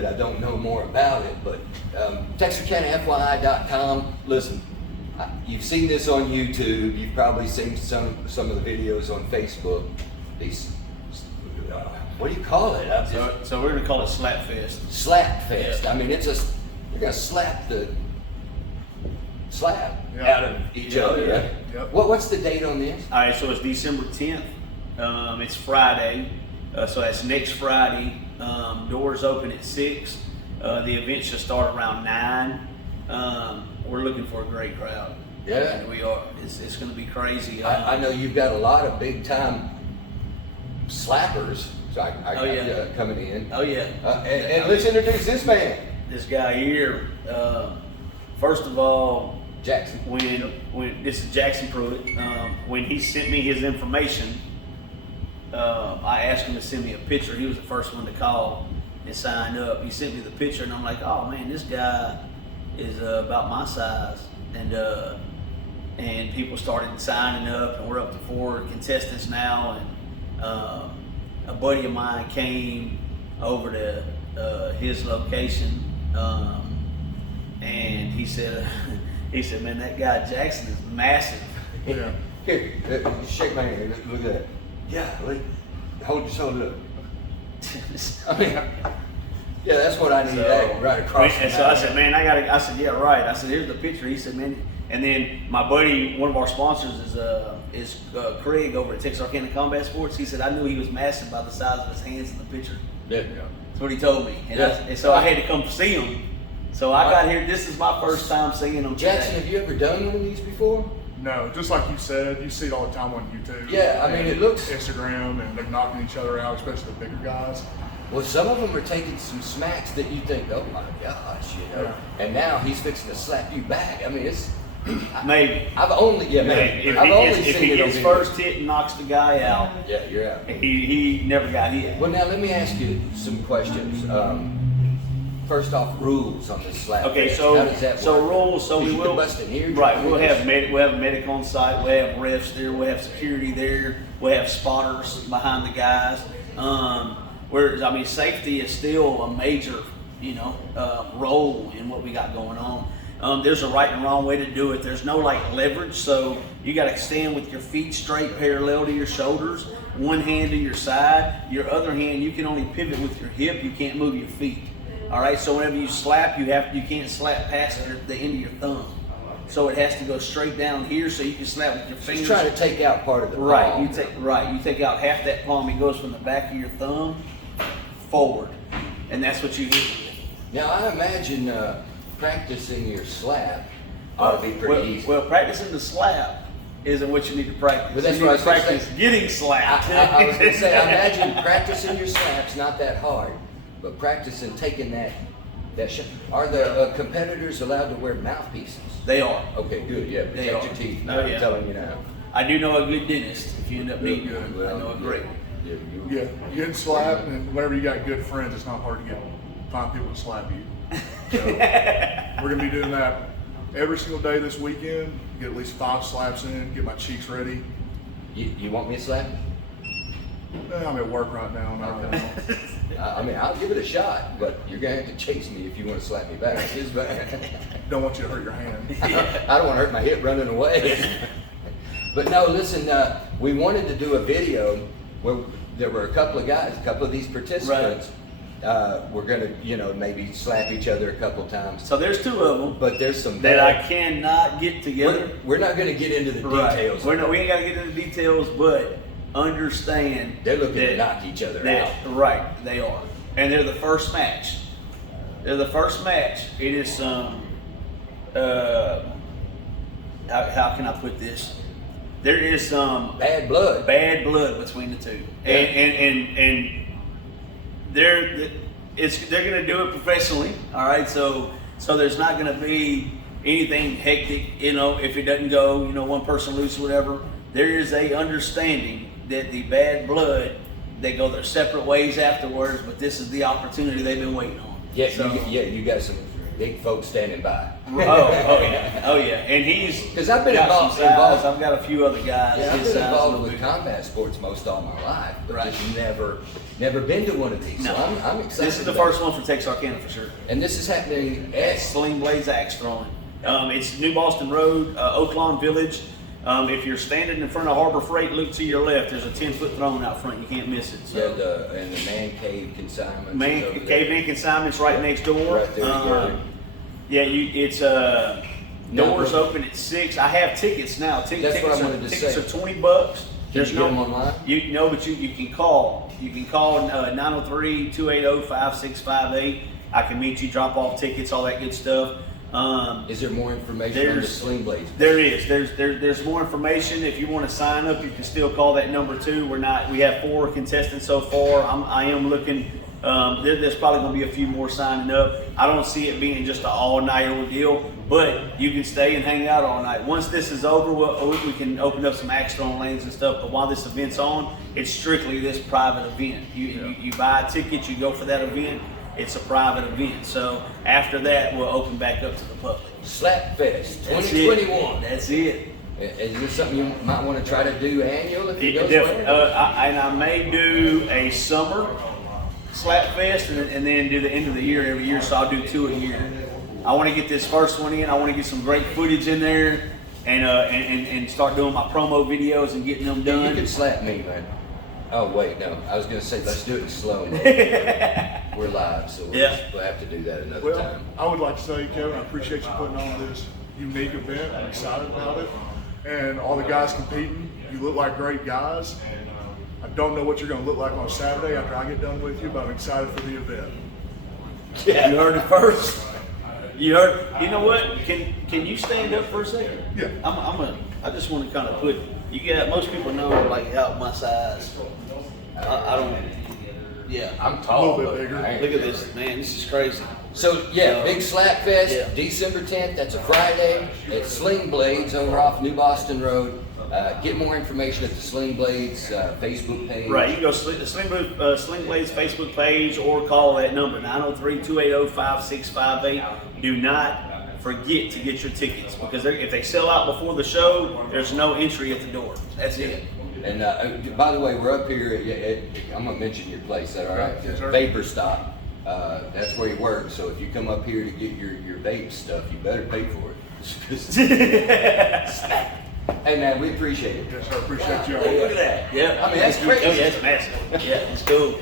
that I don't know more about it, but TexarkanaFYI.com. Listen, you've seen this on YouTube. You've probably seen some of the videos on Facebook. These, what do you call it? So we're gonna call it SLAPfest. SLAPfest. Yeah. I mean, they're gonna slap the slap out of each other. Yeah. Yep. What's the date on this? All right, so it's December 10th. It's Friday, so that's next Friday. Doors open at 6. The event should start around 9. We're looking for a great crowd. Yeah. And we are. It's going to be crazy. I know you've got a lot of big time slappers. So coming in. Oh yeah. And let's introduce this man, This guy here. First of all, Jackson. When this is Jackson Pruitt. When he sent me his information, I asked him to send me a picture. He was the first one to call and sign up. He sent me the picture, and I'm like, oh man, this guy is about my size. And people started signing up, and we're up to 4 contestants now. And a buddy of mine came over to his location, and he said, man, that guy Jackson is massive. Yeah. Here, shake my hand. Look at that. Yeah, hold your shoulder up. I mean, yeah, that's what I need. Right across. And so I said, man, I said, yeah, right. I said, here's the picture. He said, man, and then my buddy, one of our sponsors is Craig over at Texarkana Combat Sports. He said, I knew he was massive by the size of his hands in the picture. Yeah. That's what he told me. And so I had to come see him. So I got here. This is my first time seeing him Jackson, today. have you ever done one of these before? No, just like you said, you see it all the time on YouTube. Yeah, I mean, it looks... Instagram, and they're knocking each other out, especially the bigger guys. Well, some of them are taking some smacks that you think, oh my gosh, you know. Yeah. And now he's fixing to slap you back. I mean, it's... Maybe. I've only seen If he it on gets video. first hit and knocks the guy out, Yeah, you're out. he never got hit. Well, now let me ask you some questions. First off, rules on this slap. Okay, fest. so How does that work? rules. So we You will can bust in here. Right, we'll have a medic on site. We'll have refs there. We'll have security there. We'll have spotters behind the guys. Safety is still a major, role in what we got going on. There's a right and wrong way to do it. There's no leverage, so you got to stand with your feet straight, parallel to your shoulders. One hand to your side. Your other hand, you can only pivot with your hip. You can't move your feet. All right, so whenever you slap, you can't slap past the end of your thumb. So it has to go straight down here, so you can slap with your fingers. Just try to take out part of the palm. You take out half that palm. It goes from the back of your thumb forward, and that's what you hit with. Now I imagine practicing your slap ought to be pretty easy. Well, practicing the slap isn't what you need to practice. But that's you need what to I was practice getting slapped. I was going to say, I imagine practicing your slap's not that hard, but practicing taking that shot. Are the competitors allowed to wear mouthpieces? They are. Okay, good. Yeah, They protect are. your teeth. Oh, I'm yeah. telling you now. I do know a good dentist. If you end up needing one, I know a great one. Yeah, getting slapped, and whenever you got good friends, it's not hard to find people to slap you. So we're gonna be doing that every single day this weekend. Get at least 5 slaps in. Get my cheeks ready. You want me to slap? I'm at work right now. Okay. I mean, I'll give it a shot, but you're gonna have to chase me if you want to slap me back. Don't want you to hurt your hand. I don't want to hurt my hip running away. But no, listen, we wanted to do a video where there were a couple of guys, a couple of these participants. We're gonna, maybe slap each other a couple times. So there's 2 of them, But there's some that I cannot get together. We're not gonna get into the details. We ain't got to get into the details, but understand They're looking to knock each other out. Right, they are, and they're the first match. It is some. How can I put this? There is some Bad blood. between the 2, and they're gonna do it professionally. All right, so there's not gonna be anything hectic. If it doesn't go, one person loose or whatever. There is a understanding that the bad blood, they go their separate ways afterwards, but this is the opportunity they've been waiting on. Yeah, So, you got some big folks standing by. Oh yeah, and he's Because I've been got involved. some size. I've got a few other guys. Yeah, I've his been size involved will with be- combat sports most all my life, but Right. just never been to one of these. No. So I'm excited. This is the about first it. one for Texarkana for sure. And this is happening At at Sling Blades Axe Throwing. It's New Boston Road, Oaklawn Village. If you're standing in front of Harbor Freight, look to your left. There's a 10-foot throne out front. You can't miss it. So. and the man cave consignment. Caveman Consignment's right next door. Right there, you got it. Yeah, it's doors open at 6. I have tickets now. That's what I wanted to tickets say. are $20. Can you get them online? But you can call. You can call 903-280-5658. I can meet you, drop off tickets, all that good stuff. Is there more information on the There's- Sling Blades? There is. There's more information. If you want to sign up, you can still call that number too. We have 4 contestants so far. I am looking. There's probably going to be a few more signing up. I don't see it being just an all-night ordeal, but you can stay and hang out all night. Once this is over, we can open up some axe throwing lanes and stuff. But while this event's on, it's strictly this private event. You buy a ticket, you go for that event. It's a private event. So after that, we'll open back up to the public. SLAPfest That's 2021. That's it. Is this something you might want to try to do annual if it goes Definitely. well? I may do a summer SLAPfest and then do the end of the year every year. So I'll do 2 a year. I want to get this first one in. I want to get some great footage in there and start doing my promo videos and getting them You done. can slap me, man. Oh wait, no. I was gonna say let's do it in slow mo. We're live, so we'll have to do that another Well, time. I would like to say, Kevin, I appreciate you putting on this unique event. I'm excited about it. And all the guys competing, you look like great guys. I don't know what you're going to look like on Saturday after I get done with you, but I'm excited for the event. Yeah. You heard it first. You heard. You know what? Can you stand up for a second? Yeah. I just want to kind of put. You got most people know like how my size. I don't. Yeah. I'm tall. A little bit but bigger. I ain't- Look at this, man. This is crazy. So yeah, big SLAPfest, Yeah. December 10th. That's a Friday at Sling Blades over off New Boston Road. Get more information at the Sling Blades Facebook page. Right. You can go Sling Blades Facebook page or call that number 903-280-5658. Do not forget to get your tickets because if they sell out before the show, there's no entry at the door. That's it. And by the way, we're up here I'm gonna mention your place. Is that all right? Yes, sir. Vapor Stop. That's where you work. So if you come up here to get your vape stuff, you better pay for it. Hey man, we appreciate it. Yes, sir. Appreciate you all. Look at that. Yeah. I mean, that's crazy. Oh yeah, it's massive. Yeah, it's cool.